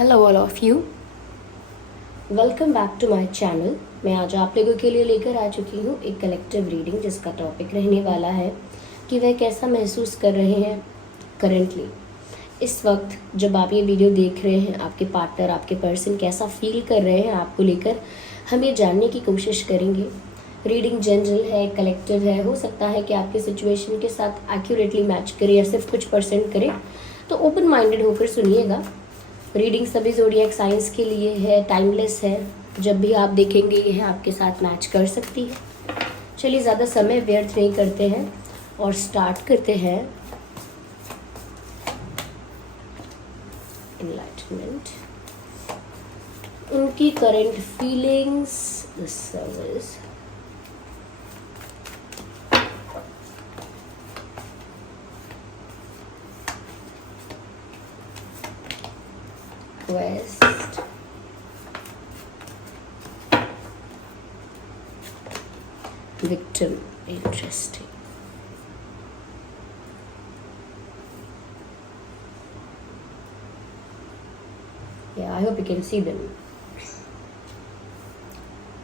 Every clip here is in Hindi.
Hello all of you, welcome back to my channel. मैं आज आप लोगों के लिए लेकर आ चुकी हूँ एक कलेक्टिव रीडिंग जिसका टॉपिक रहने वाला है कि वह कैसा महसूस कर रहे हैं करेंटली। इस वक्त जब आप ये वीडियो देख रहे हैं, आपके पार्टनर, आपके पर्सन कैसा फील कर रहे हैं आपको लेकर, हम ये जानने की कोशिश करेंगे। रीडिंग जनरल है, कलेक्टिव है, हो सकता है कि आपके सिचुएशन के साथ एक्यूरेटली मैच करे या सिर्फ कुछ परसेंट करे, तो ओपन माइंडेड होकर सुनिएगा। रीडिंग सभी ज़ोडिएक साइंस के लिए है, टाइमलेस है। जब भी आप देखेंगे यह आपके साथ मैच कर सकती है। चलिए ज़्यादा समय व्यर्थ नहीं करते हैं और स्टार्ट करते हैं। एनलाइटमेंट, उनकी current feelings, the service, West, victim, interesting. Yeah, I hope you can see them.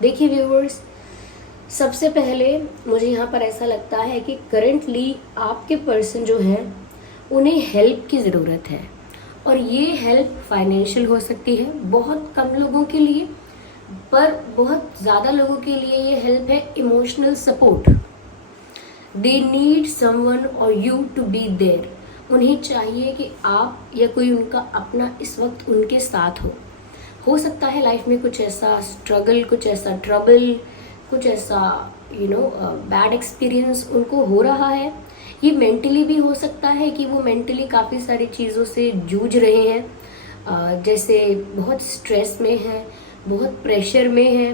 देखिए व्यूअर्स, सबसे पहले मुझे यहाँ पर ऐसा लगता है कि करंटली आपके पर्सन जो हैं उन्हें हेल्प की ज़रूरत है, और ये हेल्प फाइनेंशियल हो सकती है बहुत कम लोगों के लिए, पर बहुत ज़्यादा लोगों के लिए ये हेल्प है इमोशनल सपोर्ट। दे नीड समवन और यू टू बी देयर। उन्हें चाहिए कि आप या कोई उनका अपना इस वक्त उनके साथ हो सकता है लाइफ में कुछ ऐसा स्ट्रगल, कुछ ऐसा ट्रबल, कुछ ऐसा बैड एक्सपीरियंस उनको हो रहा है। ये मेंटली भी हो सकता है कि वो मेंटली काफ़ी सारी चीज़ों से जूझ रहे हैं, जैसे बहुत स्ट्रेस में हैं, बहुत प्रेशर में हैं।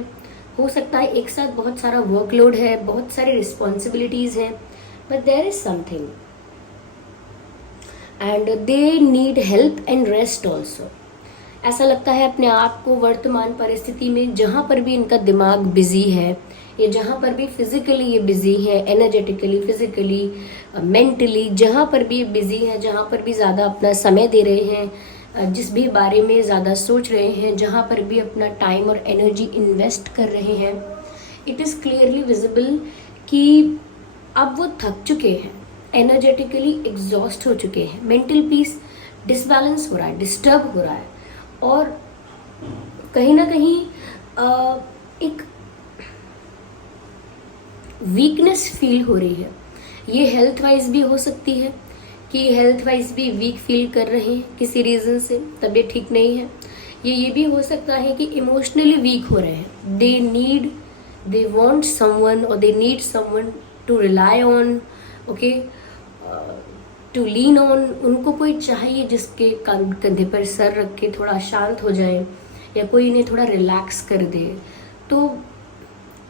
हो सकता है एक साथ बहुत सारा वर्कलोड है, बहुत सारी रिस्पॉन्सिबिलिटीज़ हैं, but there is something and they need help and rest also. ऐसा लगता है अपने आप को वर्तमान परिस्थिति में जहाँ पर भी इनका दिमाग बिजी है, या जहाँ पर भी फिजिकली ये बिजी है, एनर्जेटिकली, फिजिकली, मेंटली, जहाँ पर भी ये बिजी है, जहाँ पर भी ज़्यादा अपना समय दे रहे हैं, जिस भी बारे में ज़्यादा सोच रहे हैं, जहाँ पर भी अपना टाइम और एनर्जी इन्वेस्ट कर रहे हैं, इट इज़ क्लियरली विजिबल कि अब वो थक चुके हैं, एनर्जेटिकली एग्जॉस्ट हो चुके हैं, मेंटल पीस डिसबैलेंस हो रहा है, डिस्टर्ब हो रहा है, और कहीं ना कहीं एक वीकनेस फील हो रही है। ये हेल्थ वाइज भी हो सकती है कि हेल्थ वाइज भी वीक फील कर रहे हैं, किसी रीज़न से तबीयत ठीक नहीं है। ये भी हो सकता है कि इमोशनली वीक हो रहे हैं। दे वांट समवन और they need someone to rely on, okay, to lean on. उनको कोई चाहिए जिसके कंधे पर सर रख के थोड़ा शांत हो जाए, या कोई इन्हें थोड़ा रिलैक्स कर दे। तो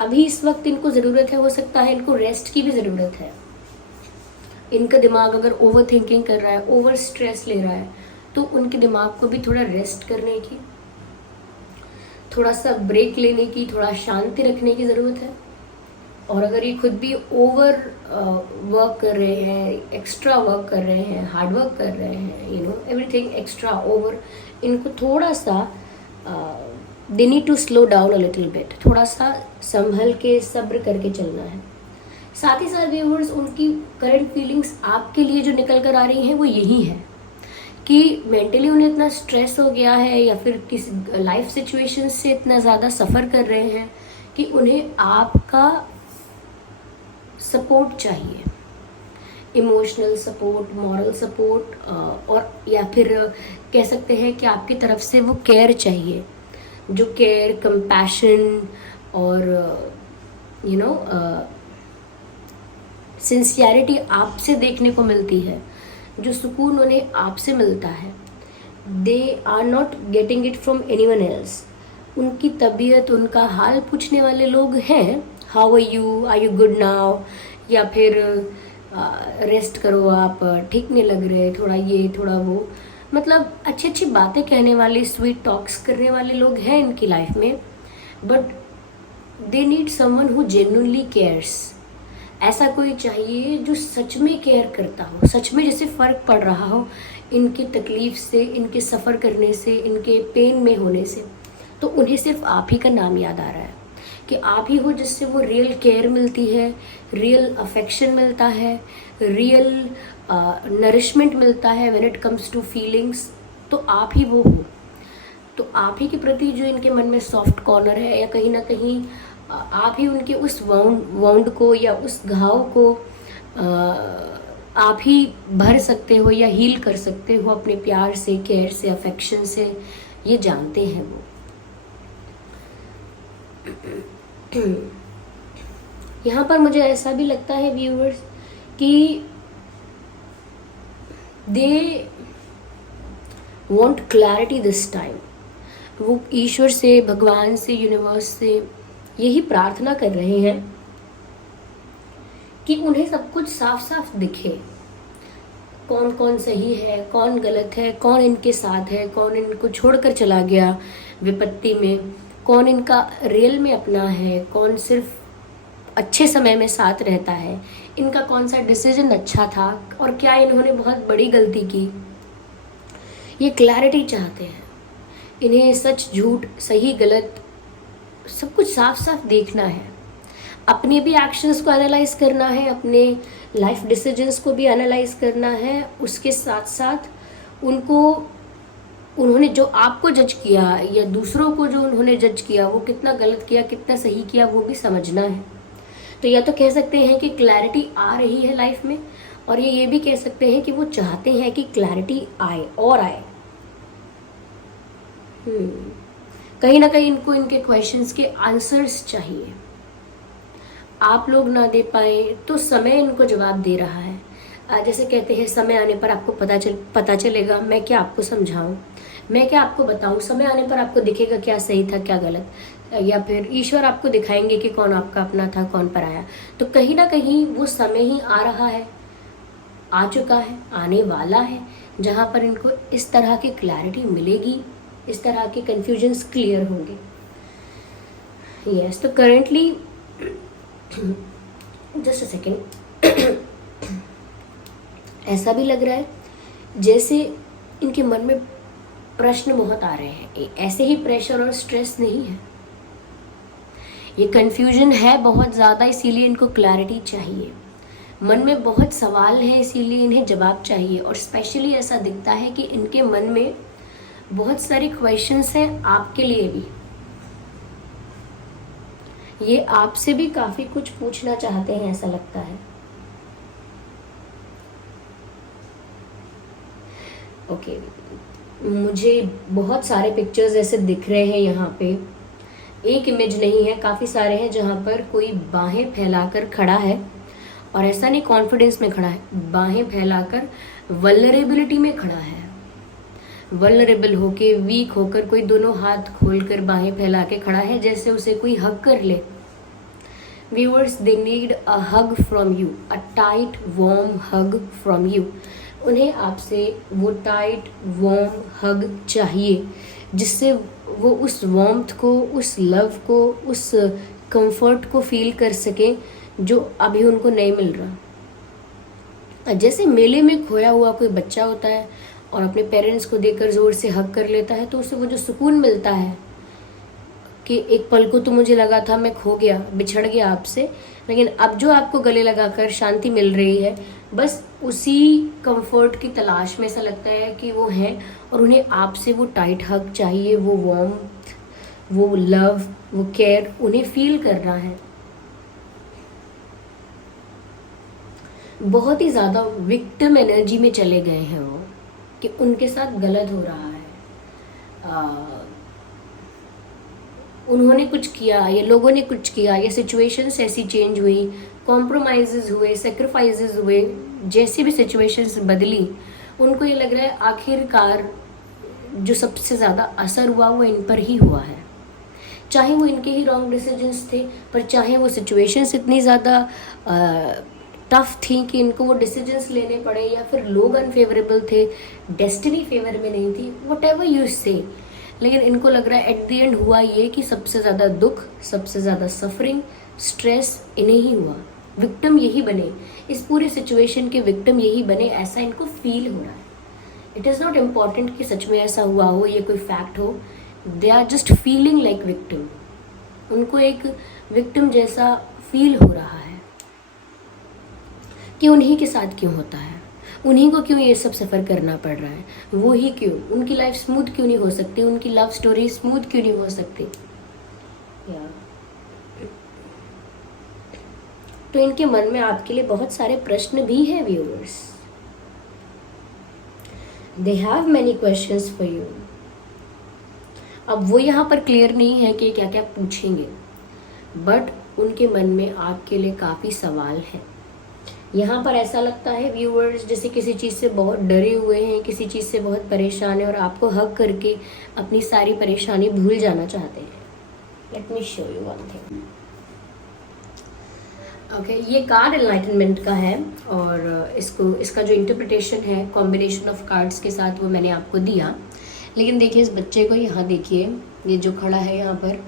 अभी इस वक्त इनको ज़रूरत है, हो सकता है इनको रेस्ट की भी ज़रूरत है। इनका दिमाग अगर ओवर थिंकिंग कर रहा है, ओवर स्ट्रेस ले रहा है, तो उनके दिमाग को भी थोड़ा रेस्ट करने की, थोड़ा सा ब्रेक लेने की, थोड़ा शांति रखने की ज़रूरत है। और अगर ये खुद भी ओवर वर्क कर रहे हैं, एक्स्ट्रा वर्क कर रहे हैं, हार्ड वर्क कर रहे हैं, एवरीथिंग एक्स्ट्रा ओवर, इनको थोड़ा सा they need to slow down a little bit, थोड़ा सा संभल के सब्र करके चलना है। साथ ही साथ व्यूअर्स, उनकी करंट फीलिंग्स आपके लिए जो निकल कर आ रही हैं वो यही है कि मेंटली उन्हें इतना स्ट्रेस हो गया है, या फिर किसी लाइफ सिचुएशन से इतना ज़्यादा सफ़र कर रहे हैं कि उन्हें आपका सपोर्ट चाहिए, इमोशनल सपोर्ट, मॉरल सपोर्ट, और या फिर कह सकते हैं कि आपकी तरफ से वो केयर चाहिए, जो केयर, कंपैशन और सिंसियरिटी आपसे देखने को मिलती है, जो सुकून उन्हें आपसे मिलता है। They are not getting it from anyone else. उनकी तबीयत, उनका हाल पूछने वाले लोग हैं, how are you good now, या फिर रेस्ट करो आप, ठीक नहीं लग रहे, थोड़ा ये थोड़ा वो, मतलब अच्छी अच्छी बातें कहने वाले, स्वीट टॉक्स करने वाले लोग हैं इनकी लाइफ में, but they need someone who genuinely cares. ऐसा कोई चाहिए जो सच में केयर करता हो, सच में जैसे फ़र्क पड़ रहा हो इनके तकलीफ से, इनके सफ़र करने से, इनके पेन में होने से, तो उन्हें सिर्फ आप ही का नाम याद आ रहा है कि आप ही हो जिससे वो रियल केयर मिलती है, रियल अफेक्शन मिलता है, रियल नरिशमेंट मिलता है when it comes to feelings. तो आप ही वो हो। तो आप ही के प्रति जो इनके मन में सॉफ्ट कॉर्नर है, या कहीं ना कहीं आप ही उनके उस वाउंड को या उस घाव को आप ही भर सकते हो या हील कर सकते हो अपने प्यार से, केयर से, अफेक्शन से। ये जानते हैं वो। यहाँ पर मुझे ऐसा भी लगता है व्यूअर्स कि they want clarity this time. वो ईश्वर से, भगवान से, यूनिवर्स से यही प्रार्थना कर रहे हैं कि उन्हें सब कुछ साफ साफ दिखे। कौन कौन सही है, कौन गलत है, कौन इनके साथ है, कौन इनको छोड़कर चला गया विपत्ति में, कौन इनका रियल में अपना है, कौन सिर्फ अच्छे समय में साथ रहता है, इनका कौन सा डिसीजन अच्छा था और क्या इन्होंने बहुत बड़ी गलती की। ये क्लैरिटी चाहते हैं। इन्हें सच झूठ, सही गलत सब कुछ साफ साफ देखना है। अपने भी एक्शंस को एनालाइज करना है, अपने लाइफ डिसीजंस को भी एनालाइज करना है। उसके साथ साथ उन्होंने जो आपको जज किया या दूसरों को जो उन्होंने जज किया, वो कितना गलत किया, कितना सही किया, वो भी समझना है। तो या तो कह सकते हैं कि क्लैरिटी आ रही है लाइफ में, और ये भी कह सकते हैं कि वो चाहते हैं कि क्लैरिटी आए और आए। कहीं ना कहीं इनको इनके क्वेश्चंस के आंसर्स चाहिए। आप लोग ना दे पाए तो समय इनको जवाब दे रहा है। जैसे कहते हैं समय आने पर आपको पता चलेगा। मैं क्या आपको समझाऊं, मैं क्या आपको बताऊं। समय आने पर आपको दिखेगा क्या सही था, क्या गलत, या फिर ईश्वर आपको दिखाएंगे कि कौन आपका अपना था, कौन पराया। तो कहीं ना कहीं वो समय ही आ रहा है, आ चुका है, आने वाला है, जहाँ पर इनको इस तरह की क्लैरिटी मिलेगी, इस तरह के कन्फ्यूजन्स क्लियर होंगे। यस, तो करेंटली जस्ट अ सेकेंड, ऐसा भी लग रहा है जैसे इनके मन में प्रश्न बहुत आ रहे हैं। ऐसे ही प्रेशर और स्ट्रेस नहीं है, ये कन्फ्यूजन है बहुत ज़्यादा, इसीलिए इनको क्लैरिटी चाहिए। मन में बहुत सवाल है, इसीलिए इन्हें जवाब चाहिए। और स्पेशली ऐसा दिखता है कि इनके मन में बहुत सारे क्वेश्चंस हैं आपके लिए भी। ये आपसे भी काफ़ी कुछ पूछना चाहते हैं, ऐसा लगता है। ओके, मुझे बहुत सारे पिक्चर्स ऐसे दिख रहे हैं यहाँ पे। एक इमेज नहीं है, काफ़ी सारे हैं जहाँ पर कोई बाहें फैलाकर खड़ा है, और ऐसा नहीं कॉन्फिडेंस में खड़ा है, बाहें फैलाकर वल्नरेबिलिटी में खड़ा है। वल्नरेबल होके, वीक होकर कोई दोनों हाथ खोलकर बाहें फैला के खड़ा है, जैसे उसे कोई हग कर ले। Viewers, they need a hug from you, a tight warm hug from you. उन्हें आपसे वो टाइट वार्म हग चाहिए, जिससे वो उस वार्मथ को, उस लव को, उस कंफर्ट को फील कर सकें जो अभी उनको नहीं मिल रहा। जैसे मेले में खोया हुआ कोई बच्चा होता है और अपने पेरेंट्स को देखकर ज़ोर से हग कर लेता है, तो उसे वो जो सुकून मिलता है कि एक पल को तो मुझे लगा था मैं खो गया, बिछड़ गया आपसे, लेकिन अब जो आपको गले लगाकर शांति मिल रही है, बस उसी कंफर्ट की तलाश में ऐसा लगता है कि वो हैं, और उन्हें आपसे वो टाइट हग चाहिए, वो वार्मथ, वो लव, वो केयर उन्हें फील करना है। बहुत ही ज़्यादा विक्टिम एनर्जी में चले गए हैं वो, कि उनके साथ गलत हो रहा है, उन्होंने कुछ किया, या लोगों ने कुछ किया, या सिचुएशंस ऐसी चेंज हुई, कॉम्प्रोमाइज़ेस हुए, सेक्रीफाइसेस हुए, जैसी भी सिचुएशंस बदली, उनको ये लग रहा है आखिरकार जो सबसे ज़्यादा असर हुआ वो इन पर ही हुआ है। चाहे वो इनके ही रॉन्ग डिसीजंस थे, पर चाहे वो सिचुएशंस इतनी ज़्यादा टफ थी कि इनको वो डिसीजंस लेने पड़े, या फिर लोग अनफेवरेबल थे, डेस्टिनी फेवर में नहीं थी, व्हाटएवर यू से, लेकिन इनको लग रहा है एट द एंड हुआ ये कि सबसे ज़्यादा दुख, सबसे ज़्यादा सफरिंग, स्ट्रेस इन्हें ही हुआ। विक्टिम यही बने, इस पूरे सिचुएशन के विक्टिम यही बने, ऐसा इनको फील हो रहा है। इट इज़ नॉट इम्पॉर्टेंट कि सच में ऐसा हुआ हो, ये कोई फैक्ट हो. They are just feeling like victim. उनको एक विक्टिम जैसा फील हो रहा है कि उन्हीं के साथ क्यों होता है, उन्हीं को क्यों ये सब सफ़र करना पड़ रहा है, वो ही क्यों, उनकी लाइफ स्मूथ क्यों नहीं हो सकती, उनकी लव स्टोरी स्मूथ क्यों नहीं हो सकती. तो इनके मन में आपके लिए बहुत सारे प्रश्न भी हैं viewers. They have many questions for you. अब वो यहाँ पर क्लियर नहीं है कि क्या क्या पूछेंगे, बट उनके मन में आपके लिए काफ़ी सवाल हैं. यहाँ पर ऐसा लगता है व्यूअर्स जैसे किसी चीज़ से बहुत डरे हुए हैं, किसी चीज़ से बहुत परेशान है और आपको हग करके अपनी सारी परेशानी भूल जाना चाहते हैं. Let me show you one thing. Okay, ये कार्ड एनलाइटनमेंट का है और इसका जो इंटरप्रिटेशन है कॉम्बिनेशन ऑफ कार्ड्स के साथ वो मैंने आपको दिया. लेकिन देखिए इस बच्चे को, यहाँ देखिए ये जो खड़ा है यहाँ पर,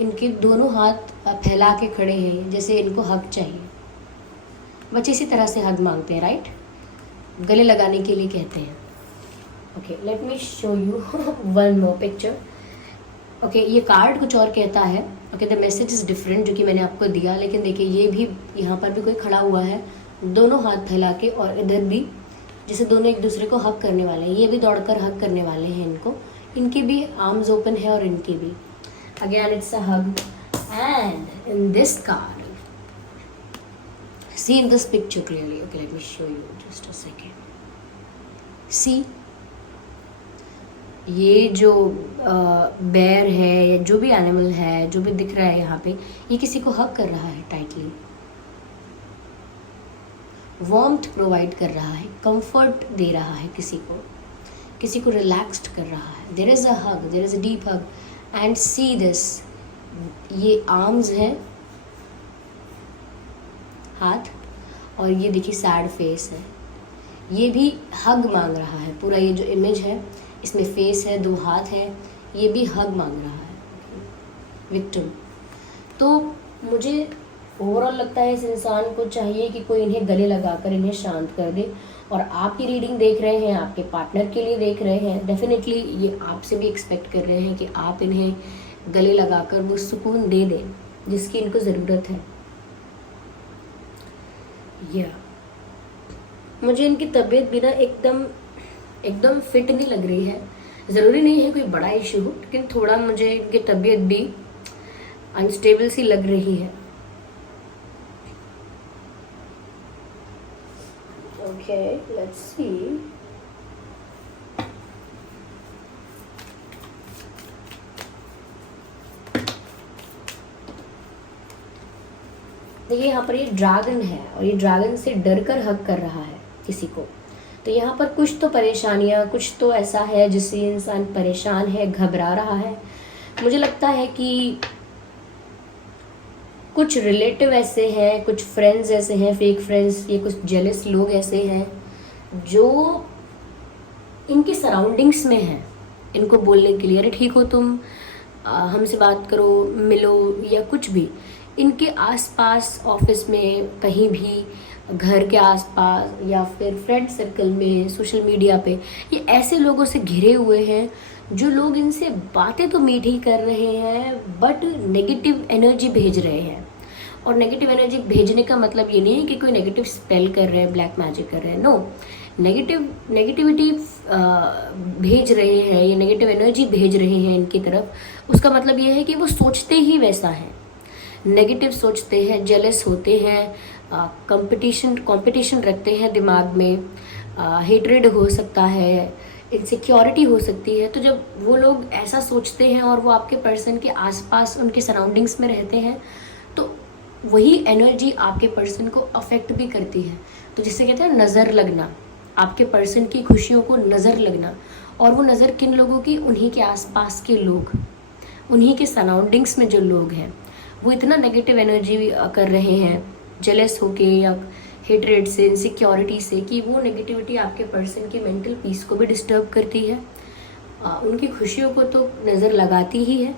इनके दोनों हाथ फैला के खड़े हैं जैसे इनको हक चाहिए. बच्चे इसी तरह से हक मांगते हैं, राइट, गले लगाने के लिए कहते हैं. Okay, let me show you one more picture. Okay, ये कार्ड कुछ और कहता है. Okay, the message is different जो कि मैंने आपको दिया. लेकिन देखिए ये भी, यहाँ पर भी कोई खड़ा हुआ है दोनों हाथ फैला के, और इधर भी जैसे दोनों एक दूसरे को हक करने वाले हैं. ये भी दौड़कर हक करने वाले हैं इनको, इनके भी आर्म्स ओपन है और इनके भी. Again it's a hug. And in this card, see in this picture clearly. Okay, let me show you just a second. See, ये जो बेयर है या जो भी एनिमल है, जो भी दिख रहा है यहाँ पे, ये किसी को हग कर रहा है टाइटली, वार्मथ प्रोवाइड कर रहा है, कंफर्ट दे रहा है किसी को रिलैक्स्ड कर रहा है. There is a hug, there is a deep hug. And see this, ये आर्म्स हैं, हाथ, और ये देखिए सैड फेस है. ये भी हग मांग रहा है. पूरा ये जो इमेज है इसमें फेस है, दो हाथ है, ये भी हग मांग रहा है विक्टिम. तो मुझे ओवरऑल लगता है इस इंसान को चाहिए कि कोई इन्हें गले लगाकर इन्हें शांत कर दे. और आप ये रीडिंग देख रहे हैं, आपके पार्टनर के लिए देख रहे हैं, डेफिनेटली ये आपसे भी एक्सपेक्ट कर रहे हैं कि आप इन्हें गले लगाकर वो सुकून दे दें जिसकी इनको ज़रूरत है. मुझे इनकी तबीयत भी ना एकदम फिट नहीं लग रही है. ज़रूरी नहीं है कोई बड़ा इशू हो, लेकिन थोड़ा मुझे इनकी तबीयत भी अनस्टेबल सी लग रही है. Okay, let's see. देखिए यहाँ पर ये ड्रैगन है और ये ड्रैगन से डर कर हग कर रहा है किसी को. तो यहाँ पर कुछ तो परेशानियाँ, कुछ तो ऐसा है जिससे इंसान परेशान है, घबरा रहा है. मुझे लगता है कि कुछ रिलेटिव ऐसे हैं, कुछ फ्रेंड्स ऐसे हैं, फेक फ्रेंड्स, ये कुछ जेलस लोग ऐसे हैं जो इनके सराउंडिंग्स में हैं इनको बोलने के लिए, अरे ठीक हो तुम, हमसे बात करो, मिलो, या कुछ भी. इनके आसपास, ऑफिस में, कहीं भी, घर के आसपास, या फिर फ्रेंड सर्कल में, सोशल मीडिया पे, ये ऐसे लोगों से घिरे हुए हैं जो लोग इनसे बातें तो मीठी कर रहे हैं बट नेगेटिव एनर्जी भेज रहे हैं. और नेगेटिव एनर्जी भेजने का मतलब ये नहीं है कि कोई नेगेटिव स्पेल कर रहे हैं, ब्लैक मैजिक कर रहे हैं. नो, नेगेटिविटी भेज रहे हैं, ये नेगेटिव एनर्जी भेज रहे हैं इनकी तरफ. उसका मतलब ये है कि वो सोचते ही वैसा है, नेगेटिव सोचते हैं, जेलस होते हैं, कंपटीशन रखते हैं दिमाग में, हेट्रेड हो सकता है, इनसिक्योरिटी हो सकती है. तो जब वो लोग ऐसा सोचते हैं और वो आपके पर्सन के आसपास, उनके सराउंडिंग्स में रहते हैं, तो वही एनर्जी आपके पर्सन को अफेक्ट भी करती है. तो जिसे कहते हैं नज़र लगना, आपके पर्सन की खुशियों को नज़र लगना. और वो नज़र किन लोगों की? उन्हीं के आसपास के लोग, उन्हीं के सराउंडिंग्स में जो लोग हैं वो इतना नेगेटिव एनर्जी कर रहे हैं जेलस होके या हेट्रेड से, इनसिक्योरिटी से, कि वो नेगेटिविटी आपके पर्सन की मेंटल पीस को भी डिस्टर्ब करती है, उनकी खुशियों को तो नज़र लगाती ही है.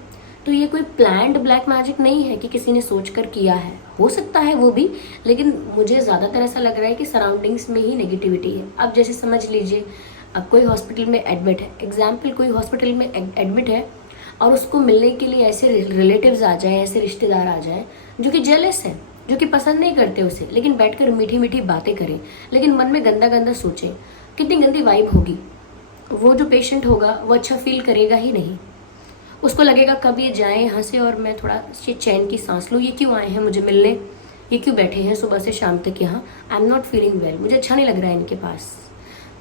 तो ये कोई प्लान्ड ब्लैक मैजिक नहीं है कि किसी ने सोचकर किया है. हो सकता है वो भी, लेकिन मुझे ज़्यादातर ऐसा लग रहा है कि सराउंडिंग्स में ही नेगेटिविटी है. अब जैसे समझ लीजिए अब कोई हॉस्पिटल में एडमिट है, एग्जाम्पल कोई हॉस्पिटल में एडमिट है और उसको मिलने के लिए ऐसे रिलेटिव्स आ जाएं, ऐसे रिश्तेदार आ जाएं जो कि जेलस हैं, जो कि पसंद नहीं करते उसे, लेकिन बैठकर मीठी मीठी बातें करें, लेकिन मन में गंदा गंदा सोचें, कितनी गंदी वाइब होगी। वो जो पेशेंट होगा वो अच्छा फील करेगा ही नहीं। उसको लगेगा कब ये जाएं यहाँ से और मैं थोड़ा चैन की सांस लूँ, ये क्यों आए हैं मुझे मिलने, ये क्यों बैठे हैं सुबह से शाम तक यहाँ, I am not feeling well, मुझे अच्छा नहीं लग रहा है इनके पास।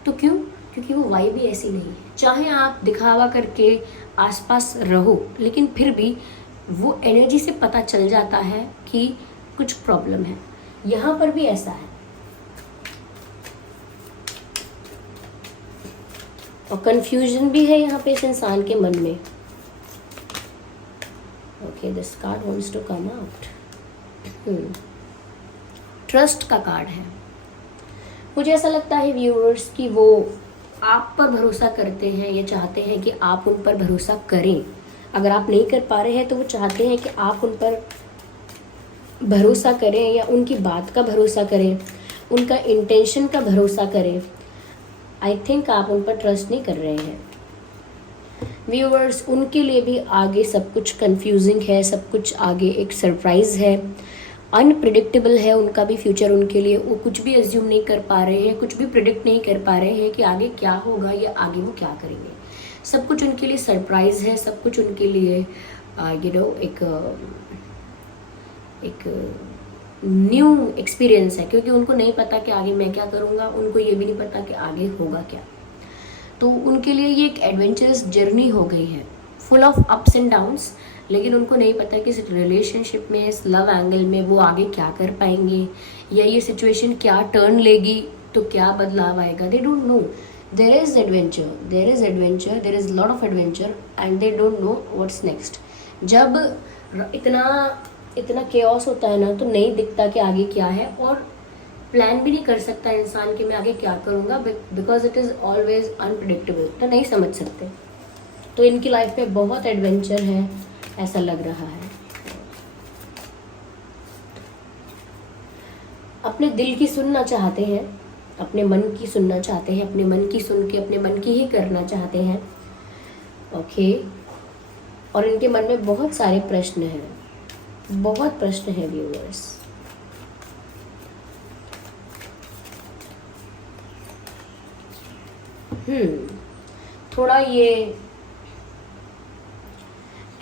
तो क्यों? क्योंकि वो वाइब ही ऐसी नहीं है। चाहे आप दिखावा करके आसपास रहो, लेकिन फिर भी वो एनर्जी से पता चल जाता है कि कुछ प्रॉब्लम है। यहाँ पर भी ऐसा है और कंफ्यूजन भी है यहाँ पे इस इंसान के मन में। Okay, this card wants to come out. Trust का कार्ड है। मुझे ऐसा लगता है व्यूअर्स कि वो आप पर भरोसा करते हैं, ये चाहते हैं कि आप उन पर भरोसा करें। अगर आप नहीं कर पा रहे हैं तो वो चाहते हैं कि आप उन पर भरोसा करें या उनकी बात का भरोसा करें, उनका इंटेंशन का भरोसा करें। आई थिंक आप उन पर ट्रस्ट नहीं कर रहे हैं। व्यूअर्स, उनके लिए भी आगे सब कुछ कंफ्यूजिंग है, सब कुछ आगे एक सरप्राइज़ है, अनप्रिडिक्टेबल है उनका भी फ्यूचर उनके लिए। वो कुछ भी एज्यूम नहीं कर पा रहे हैं, कुछ भी प्रिडिक्ट नहीं कर पा रहे हैं कि आगे क्या होगा या आगे वो क्या करेंगे। सब कुछ उनके लिए सरप्राइज़ है, सब कुछ उनके लिए एक न्यू एक्सपीरियंस है, क्योंकि उनको नहीं पता कि आगे मैं क्या करूँगा, उनको ये भी नहीं पता कि आगे होगा क्या। तो उनके लिए ये एक एडवेंचरस जर्नी हो गई है, full of ups and downs. लेकिन उनको नहीं पता कि इस रिलेशनशिप में, इस लव एंगल में वो आगे क्या कर पाएंगे या ये सिचुएशन क्या टर्न लेगी, तो क्या बदलाव आएगा। They don't know. There is adventure, there is lot of adventure and they don't know what's next. जब इतना केओस होता है ना, तो नहीं दिखता कि आगे क्या है, और प्लान भी नहीं कर सकता इंसान कि मैं आगे क्या करूँगा, because it is always unpredictable. तो नहीं समझ सकते। तो इनकी लाइफ में बहुत एडवेंचर है, ऐसा लग रहा है। अपने दिल की सुनना चाहते हैं, अपने मन की सुनना चाहते हैं, अपने मन की सुन के अपने मन की ही करना चाहते हैं। ओके, और इनके मन में बहुत सारे प्रश्न हैं, बहुत प्रश्न हैं व्यूअर्स। थोड़ा ये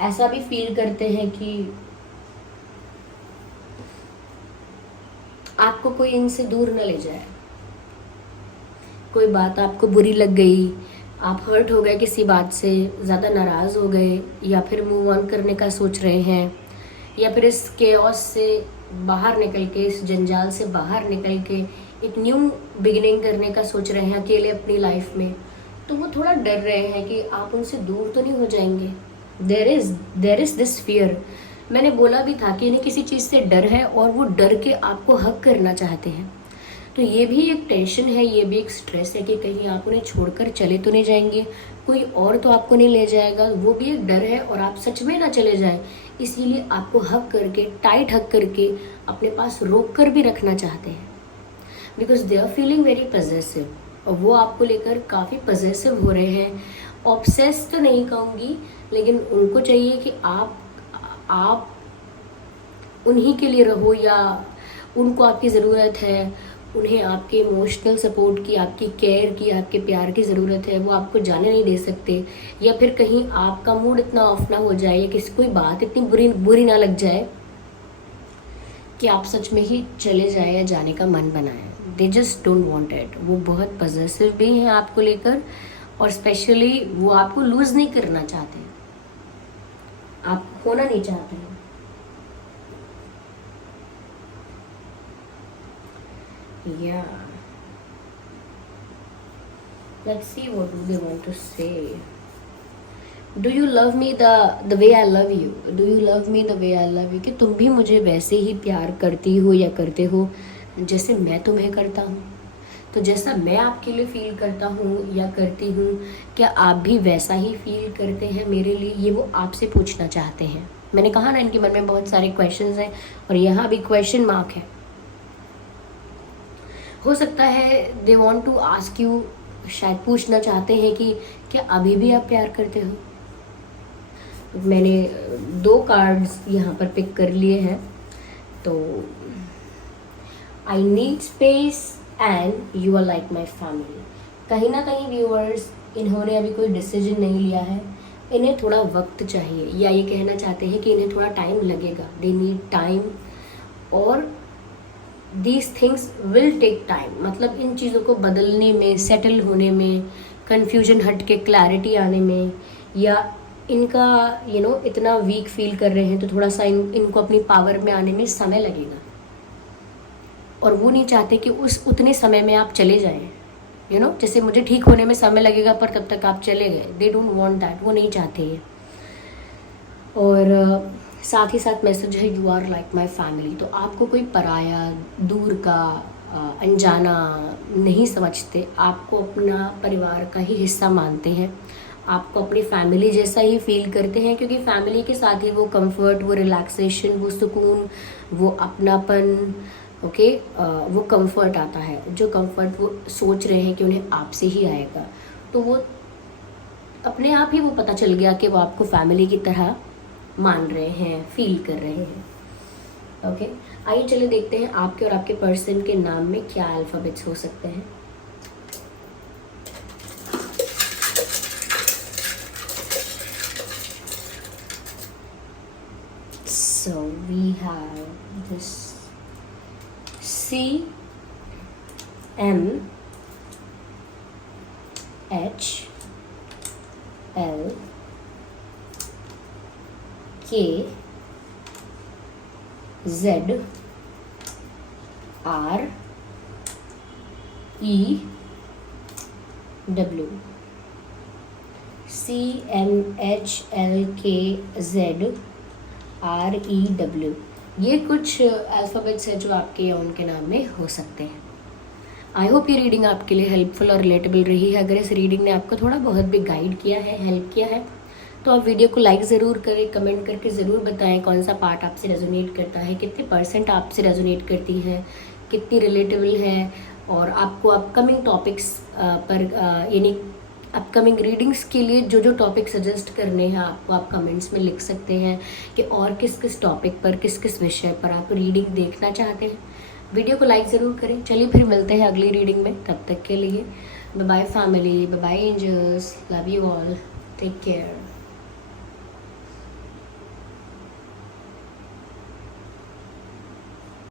ऐसा भी फील करते हैं कि आपको कोई इनसे दूर न ले जाए। कोई बात आपको बुरी लग गई, आप हर्ट हो गए किसी बात से, ज़्यादा नाराज़ हो गए, या फिर मूव ऑन करने का सोच रहे हैं, या फिर इस केओस से बाहर निकल के, इस जंजाल से बाहर निकल के एक न्यू बिगिनिंग करने का सोच रहे हैं अकेले अपनी लाइफ में। तो वो थोड़ा डर रहे हैं कि आप उनसे दूर तो नहीं हो जाएंगे। There is this fear. मैंने बोला भी था कि इन्हें किसी चीज़ से डर है और वो डर के आपको हक करना चाहते हैं। तो ये भी एक टेंशन है, ये भी एक स्ट्रेस है कि कहीं आप उन्हें छोड़कर चले तो नहीं जाएंगे, कोई और तो आपको नहीं ले जाएगा, वो भी एक डर है। और आप सच में ना चले जाएं, इसीलिए आपको हक करके, टाइट हक करके अपने पास रोक कर भी रखना चाहते हैं, because they are feeling very possessive. और वो आपको लेकर काफ़ी पजेसिव हो रहे हैं। ऑब्सेस तो नहीं कहूँगी, लेकिन उनको चाहिए कि आप उन्हीं के लिए रहो, या उनको आपकी ज़रूरत है, उन्हें आपके इमोशनल सपोर्ट की, आपकी केयर की, आपके प्यार की ज़रूरत है। वो आपको जाने नहीं दे सकते, या फिर कहीं आपका मूड इतना ऑफ ना हो जाए, या किसी कोई बात इतनी बुरी ना लग जाए कि आप सच में ही चले जाए या जाने का मन बनाए। They just don't want it. वो बहुत पॉजिटिव भी हैं आपको लेकर, और स्पेशली वो आपको लूज नहीं करना चाहते, आप खोना नहीं चाहते हैं। Yeah. Let's see what do they want to say. Do you love me the way I love you? Do you love me the way I love you? कि तुम भी मुझे वैसे ही प्यार करती हो या करते हो जैसे मैं तुम्हें करता हूँ। तो जैसा मैं आपके लिए फील करता हूँ या करती हूँ, क्या आप भी वैसा ही फील करते हैं मेरे लिए? ये वो आपसे पूछना चाहते हैं। मैंने कहा ना, इनके मन में बहुत सारे क्वेश्चंस हैं और यहाँ भी क्वेश्चन मार्क है। हो सकता है they want to ask you शायद पूछना चाहते हैं कि क्या अभी भी आप प्यार करते हो। मैंने 2 कार्ड्स यहाँ पर पिक कर लिए हैं। तो I need space and you are like my family. कहीं ना कहीं व्यूअर्स, इन्होंने अभी कोई डिसीजन नहीं लिया है, इन्हें थोड़ा वक्त चाहिए, या ये कहना चाहते हैं कि इन्हें थोड़ा टाइम लगेगा। दे नीड टाइम, और these things will take time. मतलब इन चीज़ों को बदलने में, सेटल होने में, कन्फ्यूजन हट के क्लैरिटी आने में, या इनका इतना वीक फील कर रहे हैं तो थोड़ा सा इनको अपनी पावर में आने में समय लगेगा। और वो नहीं चाहते कि उस उतने समय में आप चले जाएं। जैसे मुझे ठीक होने में समय लगेगा पर तब तक आप चले गए। दे डोंट वांट दैट, वो नहीं चाहते ये। और साथ ही साथ मैसेज है you are like my family. तो आपको कोई पराया, दूर का, अनजाना नहीं समझते, आपको अपना परिवार का ही हिस्सा मानते हैं, आपको अपनी फैमिली जैसा ही फील करते हैं, क्योंकि फैमिली के साथ ही वो कंफर्ट, वो रिलैक्सेशन, वो सुकून, वो अपनापन, वो कंफर्ट आता है। जो कंफर्ट वो सोच रहे हैं कि उन्हें आपसे ही आएगा, तो वो अपने आप ही वो पता चल गया कि वो आपको फैमिली की तरह मान रहे हैं, फील कर रहे हैं। आइए चले देखते हैं आपके और आपके पर्सन के नाम में क्या अल्फाबेट्स हो सकते हैं। So we have this C M H L K Z R E W। C M H L K Z REW, ये कुछ अल्फ़ाबेट्स हैं जो आपके या उनके नाम में हो सकते हैं। आई होप ये रीडिंग आपके लिए हेल्पफुल और रिलेटेबल रही है। अगर इस रीडिंग ने आपको थोड़ा बहुत भी गाइड किया है, हेल्प किया है, तो आप वीडियो को लाइक ज़रूर करें, कमेंट करके ज़रूर बताएं कौन सा पार्ट आपसे रेजोनेट करता है, कितने % आपसे रेजोनेट करती है, कितनी रिलेटेबल है, और आपको अपकमिंग टॉपिक्स पर यानी अपकमिंग रीडिंग्स के लिए जो जो टॉपिक सजेस्ट करने हैं आपको, आप कमेंट्स में लिख सकते हैं कि और किस किस टॉपिक पर, किस किस विषय पर आप रीडिंग देखना चाहते हैं। वीडियो को लाइक ज़रूर करें। चलिए फिर मिलते हैं अगली रीडिंग में, तब तक के लिए bye bye family, bye bye angels, love you all, take care.